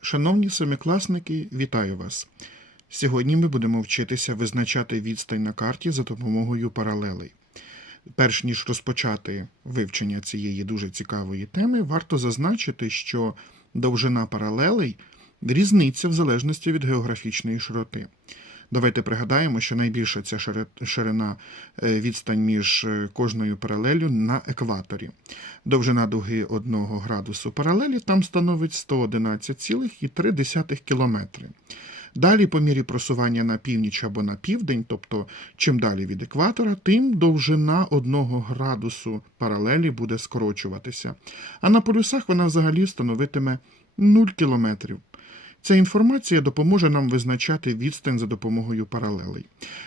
Шановні семикласники, вітаю вас! Сьогодні ми будемо вчитися визначати відстань на карті за допомогою паралелей. Перш ніж розпочати вивчення цієї дуже цікавої теми, варто зазначити, що довжина паралелей різниця в залежності від географічної широти. Давайте пригадаємо, що найбільша ця ширина е, відстань між е, кожною паралелю на екваторі. Довжина дуги 1 градусу паралелі там становить 111,3 км. Далі, по мірі просування на північ або на південь, тобто чим далі від екватора, тим довжина 1 градусу паралелі буде скорочуватися. А на полюсах вона взагалі становитиме 0 кілометрів. Ця інформація допоможе нам визначати відстань за допомогою паралелей.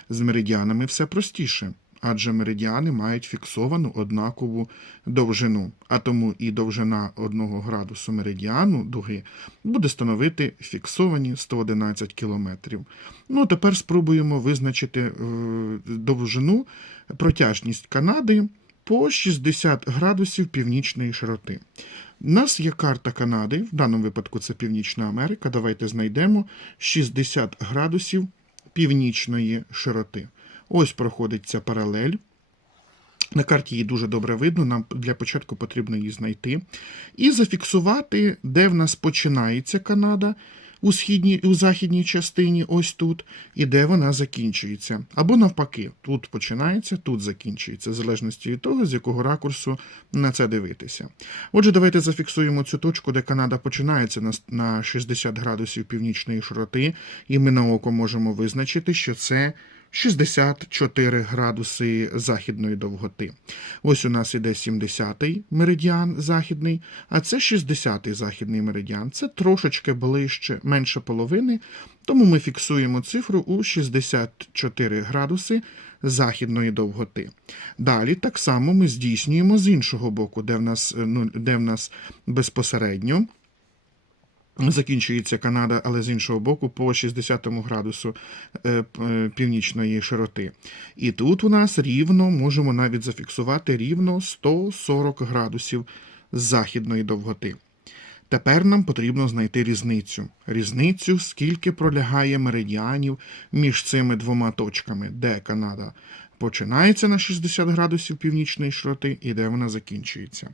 З меридіанами все простіше, адже меридіани мають фіксовану однакову довжину, а тому і довжина 1 градусу меридіану дуги буде становити фіксовані 111 кілометрів. Ну, а тепер спробуємо визначити е, довжину, протяжність Канади по 60 градусів північної широти. У нас є карта Канади, в даному випадку це Північна Америка. Давайте знайдемо 60 градусів північної широти. Ось проходить ця паралель. На карті її дуже добре видно, нам для початку потрібно її знайти. І зафіксувати, де в нас починається Канада у, східній, і у західній частині, ось тут, і де вона закінчується. Або навпаки, тут починається, тут закінчується, в залежності від того, з якого ракурсу на це дивитися. Отже, давайте зафіксуємо цю точку, де Канада починається на, с- на 60 градусів північної широти, і ми на око можемо визначити, що це 64 градуси західної довготи. Ось у нас іде 70-й меридіан західний, а це 60-й західний меридіан. Це трошечки ближче, менше половини, тому ми фіксуємо цифру у 64 градуси західної довготи. Далі так само ми здійснюємо з іншого боку, де в нас, ну, де в нас безпосередньо закінчується Канада, але з іншого боку, по 60 градусу е, е, північної широти. І тут у нас рівно можемо навіть зафіксувати рівно 140 градусів західної довготи. Тепер нам потрібно знайти різницю. Різницю, скільки пролягає меридіанів між цими двома точками, де Канада починається на 60 градусів північної широти і де вона закінчується.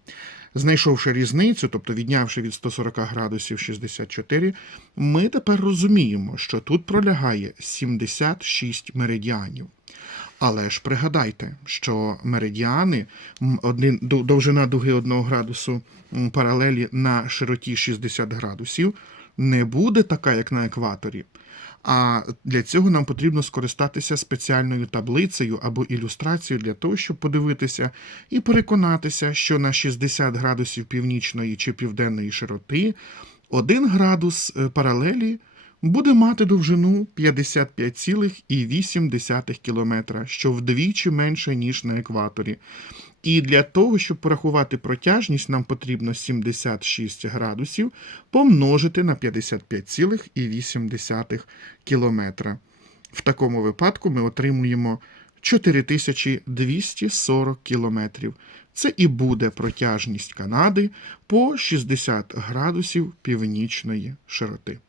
Знайшовши різницю, тобто віднявши від 140 градусів 64, ми тепер розуміємо, що тут пролягає 76 меридіанів. Але ж пригадайте, що меридіани, один, довжина дуги 1 градусу паралелі на широті 60 градусів, не буде така, як на екваторі. А для цього нам потрібно скористатися спеціальною таблицею або ілюстрацією для того, щоб подивитися і переконатися, що на 60 градусів північної чи південної широти 1 градус е, паралелі буде мати довжину 55,8 км, що вдвічі менше, ніж на екваторі. І для того, щоб порахувати протяжність, нам потрібно 76 градусів помножити на 55,8 км. В такому випадку ми отримуємо 4240 кілометрів. Це і буде протяжність Канади по 60 градусів північної широти.